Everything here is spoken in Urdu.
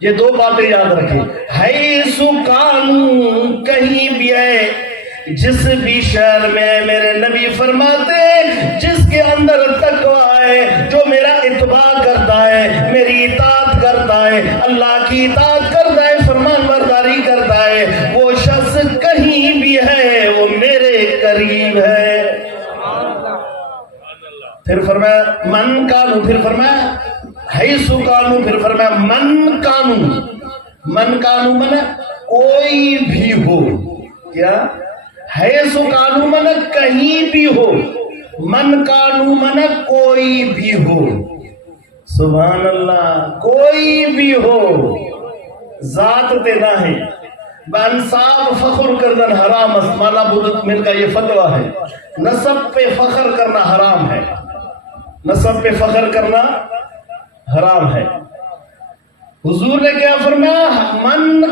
یہ دو باتیں یاد رکھیں. حیث کانو کہیں بھی ہے، جس بھی شہر میں میرے نبی فرماتے ہیں جس کے اندر تقویٰ ہے، جو میرا اتباع کرتا ہے، میری اطاعت کرتا ہے، اللہ کی اطاعت کرتا ہے، فرمان برداری کرتا ہے، وہ شخص کہیں بھی ہے وہ میرے قریب ہے. پھر فرمایا من کانو، پھر فرمایا حیث کانو، پھر فرمایا من کانو. من کانو من کوئی بھی ہو. کیا؟ حیث کانو من کہیں بھی ہو، من کانو من کوئی بھی ہو. سبحان اللہ. کوئی بھی ہو، ذات تینا ہے. بانصاب فخر کردن حرام است. مولانا بدت مل کا یہ فتویٰ ہے. نسب پہ فخر کرنا حرام ہے، نسب پہ فخر کرنا حرام ہے. حضور نے کیا فرمایا؟ من